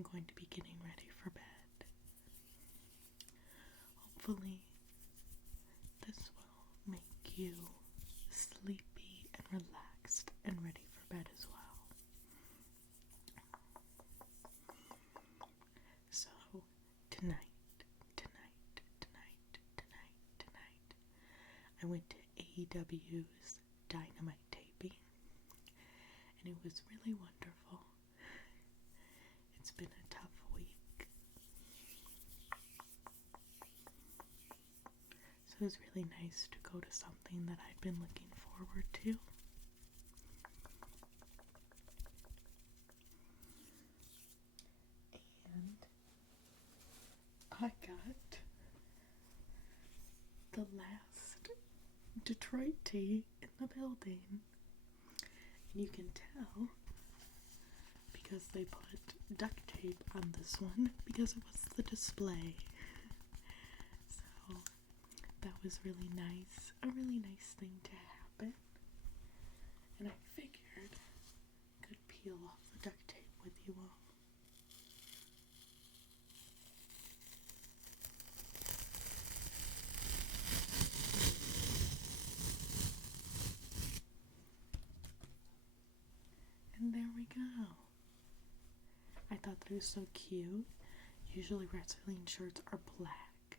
I'm going to be getting ready for bed. Hopefully, this will make you sleepy and relaxed and ready for bed as well. So, tonight, I went to AEW's Dynamite taping, and it was really wonderful. It's been a tough week, so it was really nice to go to something that I'd been looking forward to. And I got the last Detroit tea in the building. And you can tell because they put duct tape on this one because it was the display. So that was really nice, a really nice thing to happen. And I figured I could peel off the duct tape with you all. And there we go. I thought that was so cute. Usually wrestling shirts are black,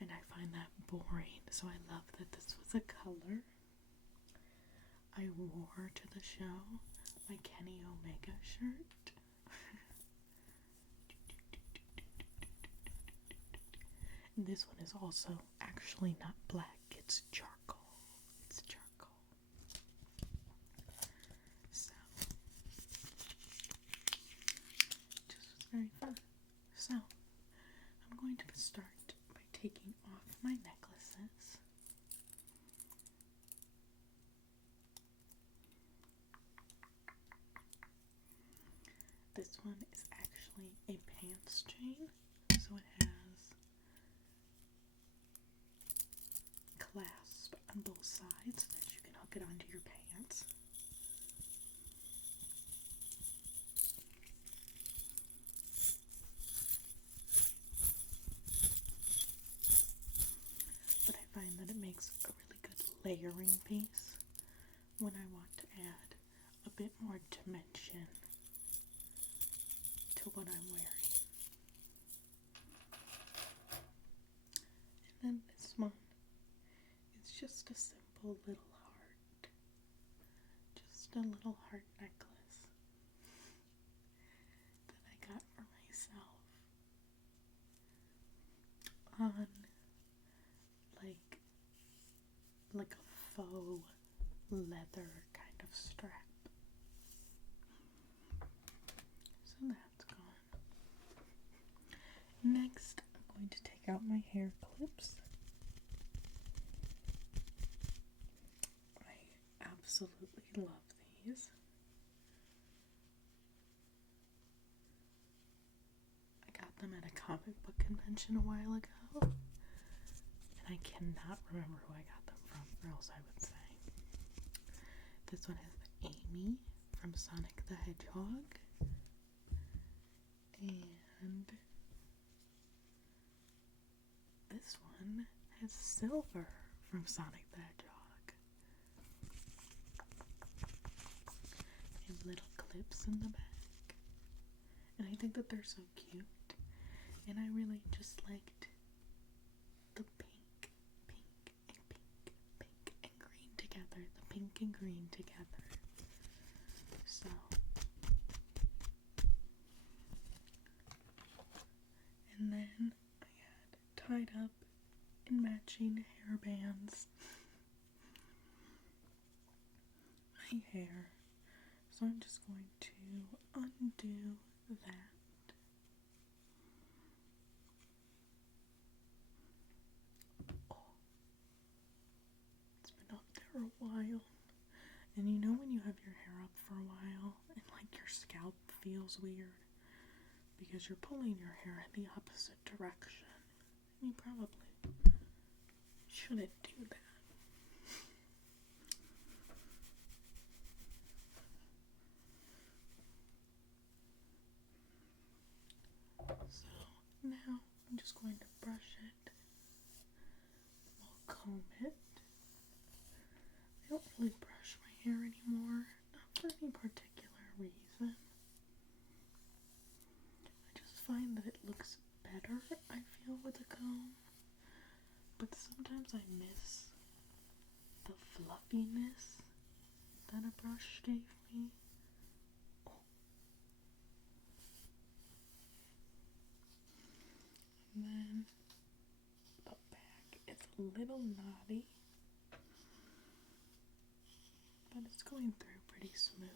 and I find that boring, so I love that this was a color. I wore to the show my Kenny Omega shirt. And this one is also actually not black, it's charcoal. It's charcoal. So, just was very fun. So, I'm going to start by taking off my necklaces. This one is actually a pants chain, so it has clasp on both sides so that you can hook it onto your pants. But I find that it makes a really good layering piece when I want to add a bit more dimension to what I'm wearing. And then this one is just a simple little heart. Just a little heart necklace that I got for myself on like a faux leather kind of strap. So that's gone. Next, I'm going to take out my hair clips. I absolutely love these. I got them at a comic book convention a while ago, and I cannot remember who I got them from, or else I would say. This one has Amy from Sonic the Hedgehog, and this one has Silver from Sonic the Hedgehog. They have little clips in the back, and I think that they're so cute, and I really just liked the pink and green together, the pink and green together. So, and then I had tied up in matching hair bands my hair. So I'm just going to undo that. Oh, it's been up there a while. And you know when you have your hair up for a while and like your scalp feels weird because you're pulling your hair in the opposite direction. You probably shouldn't do that. just going to brush it. I'll comb it. I don't really brush my hair anymore, not for any particular reason. I just find that it looks better, I feel, with a comb. But sometimes I miss the fluffiness that a brush gave me. And then the back is a little knotty, but it's going through pretty smooth.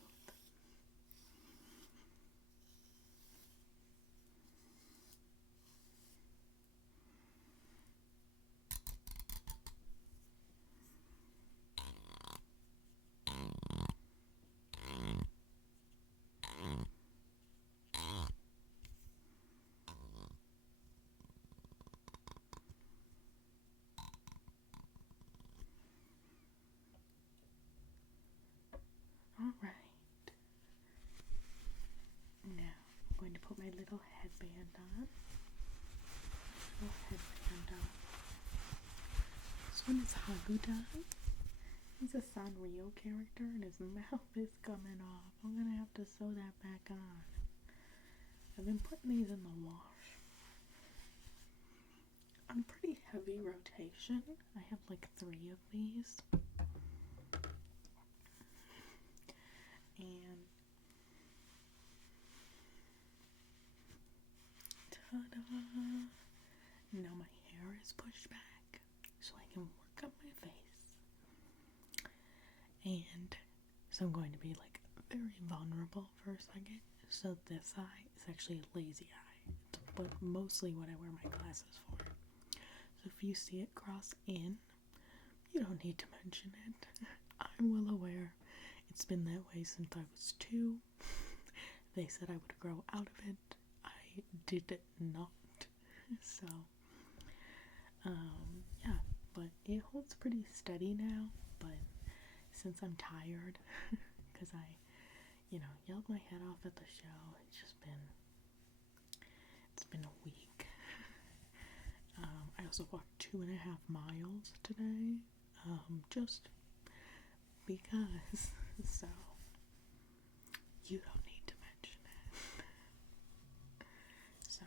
Alright. Now I'm going to put my little headband on. This one is Howdy. He's a Sanrio character and his mouth is coming off. I'm gonna have to sew that back on. I've been putting these in the wash. On pretty heavy rotation. I have like 3 of these. And ta-da! Now my hair is pushed back so I can work on my face. And so I'm going to be like very vulnerable for a second. So this eye is actually a lazy eye. It's mostly what I wear my glasses for. So if you see it cross in, you don't need to mention it. I'm well aware. It's been that way since I was 2. They said I would grow out of it. I did not. So, yeah, but it holds pretty steady now. But since I'm tired, because I, yelled my head off at the show, it's been a week. I also walked 2.5 miles today, just because. So, you don't need to mention it. So,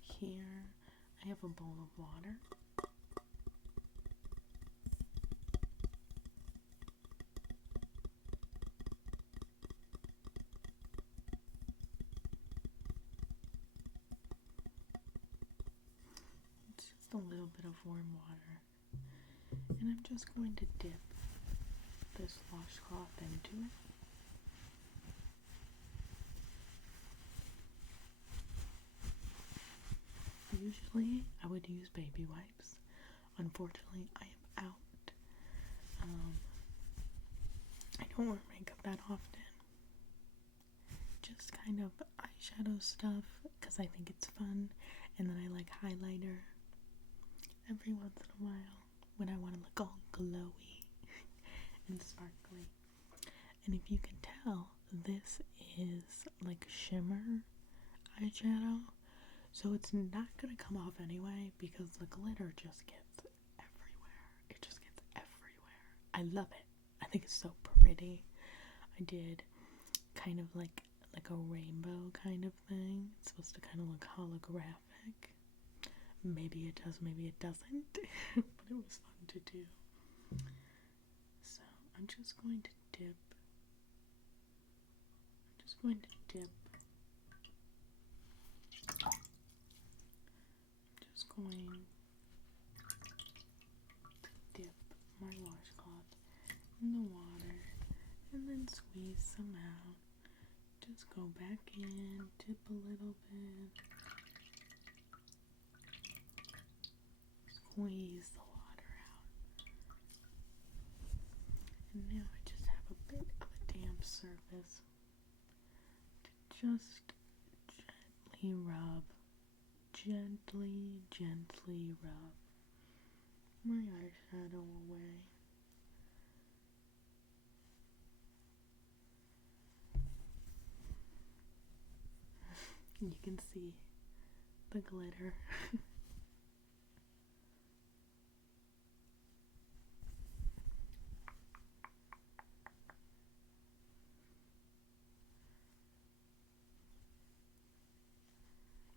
here I have a bowl of water. It's just a little bit of warm water. And I'm just going to dip this washcloth into it. Usually I would use baby wipes. Unfortunately, I am out. I don't wear makeup that often. Just kind of eyeshadow stuff because I think it's fun, and then I like highlighter every once in a while when I want to look all glowy and sparkly. And if you can tell, this is like shimmer eyeshadow, so it's not gonna come off anyway because the glitter just gets everywhere. It just gets everywhere. I love it. I think it's so pretty. I did kind of like a rainbow kind of thing. It's supposed to kind of look holographic. Maybe it does, maybe it doesn't. But it was fun to do. So I'm just going to dip. I'm just going to dip my washcloth in the water and then squeeze some out. Just go back in, dip a little bit, squeeze the water out. And now I just have a bit of a damp surface to just gently rub, gently rub my eyeshadow away. You can see the glitter.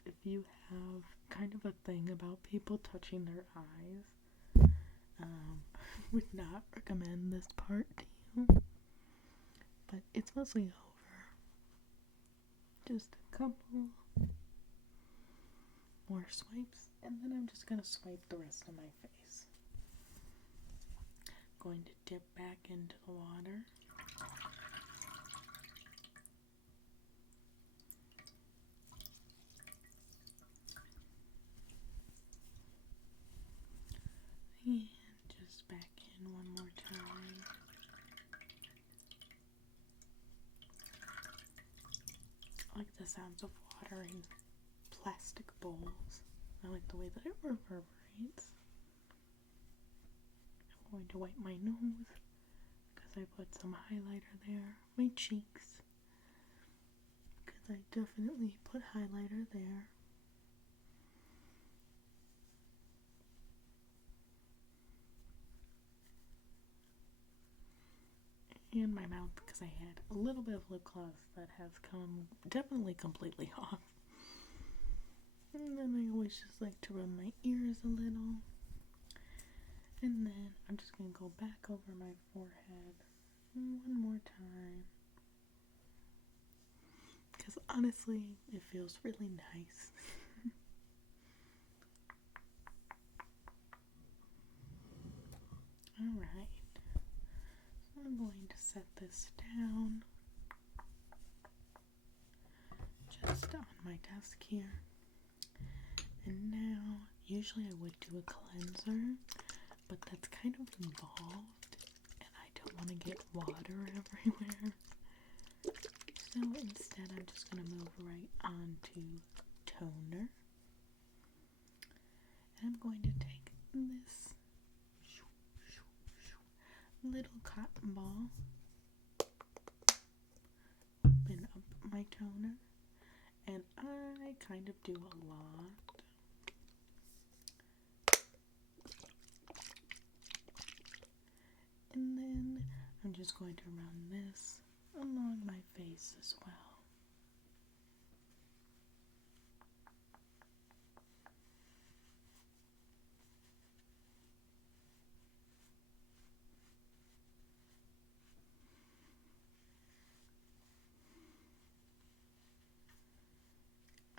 If you have kind of a thing about people touching their eyes, would not recommend this part to you. But it's mostly over. Just a couple more swipes, and then I'm just going to swipe the rest of my face. Going to dip back into the water. And just back in one more time. I like the sounds of water in plastic bowls. I like the way that it reverberates. I'm going to wipe my nose because I put some highlighter there. My cheeks because I definitely put highlighter there. And my mouth because I had a little bit of lip gloss that has come definitely completely off. And then I always just like to rub my ears a little. And then I'm just going to go back over my forehead one more time. Because honestly, it feels really nice. Alright. So I'm going to set this down. Just on my desk here. And now, usually I would do a cleanser, but that's kind of involved, and I don't want to get water everywhere. So instead, I'm just going to move right on to toner. And I'm going to take this little cotton ball, open up my toner, and I kind of do a lot. And then I'm just going to run this along my face as well.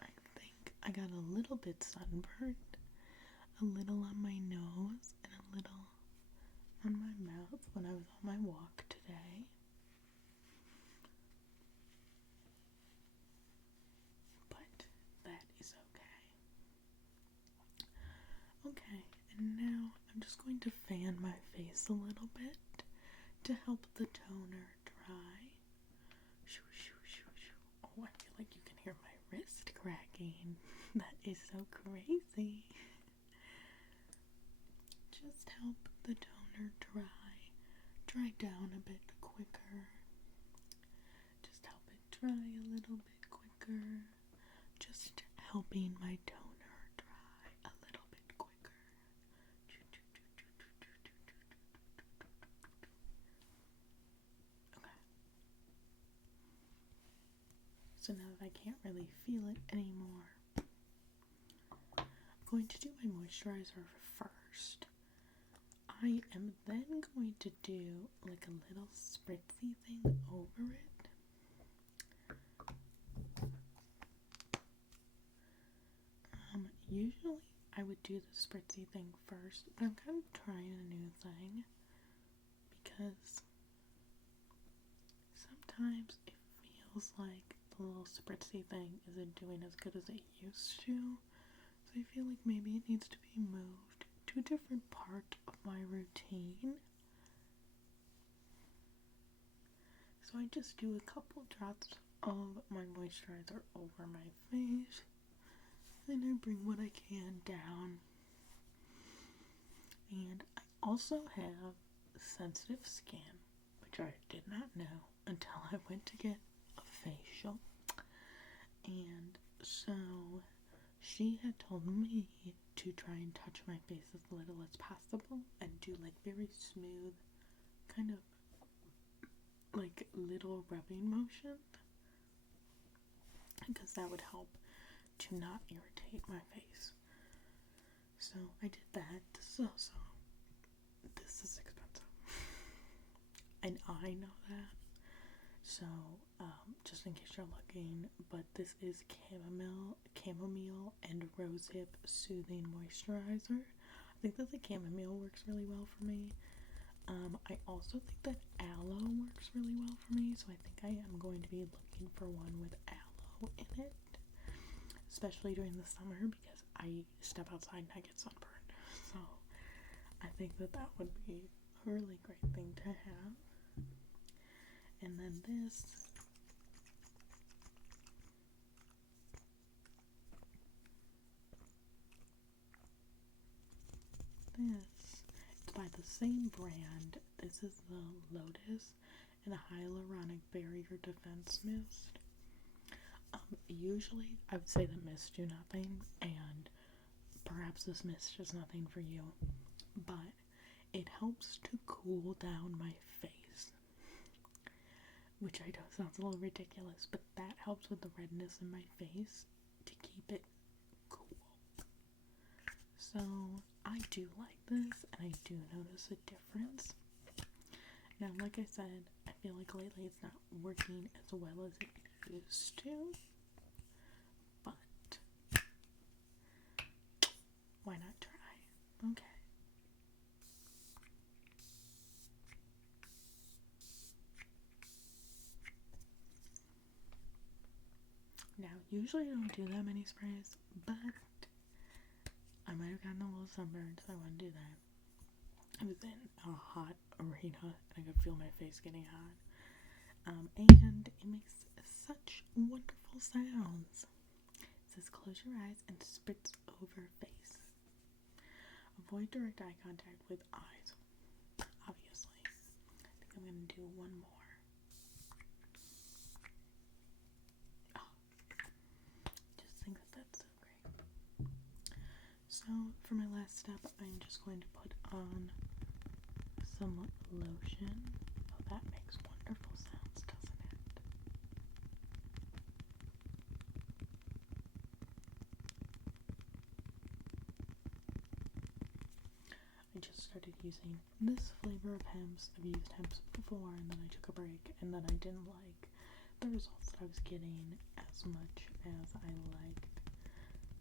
I think I got a little bit sunburned, a little on my nose, and a little on my mouth when I was on my walk today. But that is okay. Okay, and now I'm just going to fan my face a little bit to help the toner dry. Shoo, shoo, shoo, shoo. Oh, I feel like you can hear my wrist cracking. That is so crazy. Just help the toner dry down a bit quicker. Just help it dry a little bit quicker. Just helping my toner dry a little bit quicker. Okay. So now that I can't really feel it anymore, I'm going to do my moisturizer first. I am then going to do like a little spritzy thing over it. Usually I would do the spritzy thing first, but I'm kind of trying a new thing because sometimes it feels like the little spritzy thing isn't doing as good as it used to. So I feel like maybe it needs to be moved to a different part of my routine. So I just do a couple drops of my moisturizer over my face. Then I bring what I can down. And I also have sensitive skin, which I did not know until I went to get a facial. And so she had told me to try and touch my face as little as possible and do like very smooth, kind of like little rubbing motion, because that would help to not irritate my face. So I did that. This is expensive. And I know that. So, just in case you're looking, but this is chamomile and rosehip soothing moisturizer. I think that the chamomile works really well for me. I also think that aloe works really well for me, so I think I am going to be looking for one with aloe in it, especially during the summer because I step outside and I get sunburned. So I think that that would be a really great thing to have. And then this it's by the same brand. This is the Lotus and a Hyaluronic Barrier Defense Mist. Usually I would say that mists do nothing, and perhaps this mist is nothing for you, but it helps to cool down my face, which I know sounds a little ridiculous, but that helps with the redness in my face to keep it cool. So I do like this, and I do notice a difference. Now, like I said, I feel like lately it's not working as well as it used to, but why not try? Okay. Now, usually I don't do that many sprays, but I might have gotten a little sunburned, so I want to do that. I was in a hot arena, and I could feel my face getting hot. And it makes such wonderful sounds. It says, close your eyes and spritz over face. Avoid direct eye contact with eyes, obviously. I think I'm going to do one more. Oh, just think that that's so great. So, for my last step, I'm just going to put on some lotion. Oh, that makes wonderful sounds, doesn't it? I just started using this flavor of Hemp's. I've used Hemp's before, and then I took a break, and then I didn't like the results that I was getting as much as I liked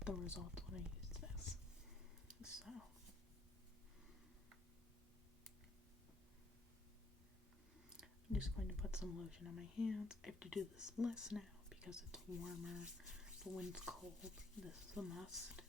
the results when I used this. So I'm just going to put some lotion on my hands. I have to do this less now because it's warmer, but when it's cold, this is a must.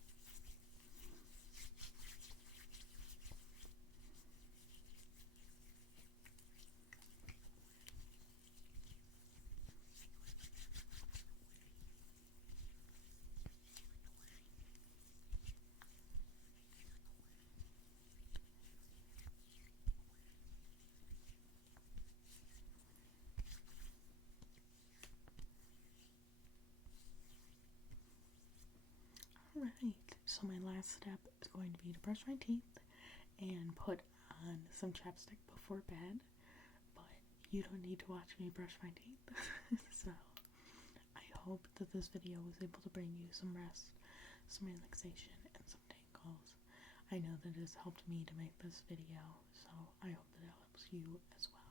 Alright, so my last step is going to be to brush my teeth and put on some chapstick before bed, but you don't need to watch me brush my teeth. So I hope that this video was able to bring you some rest, some relaxation, and some tingles. I know that it has helped me to make this video, so I hope that it helps you as well.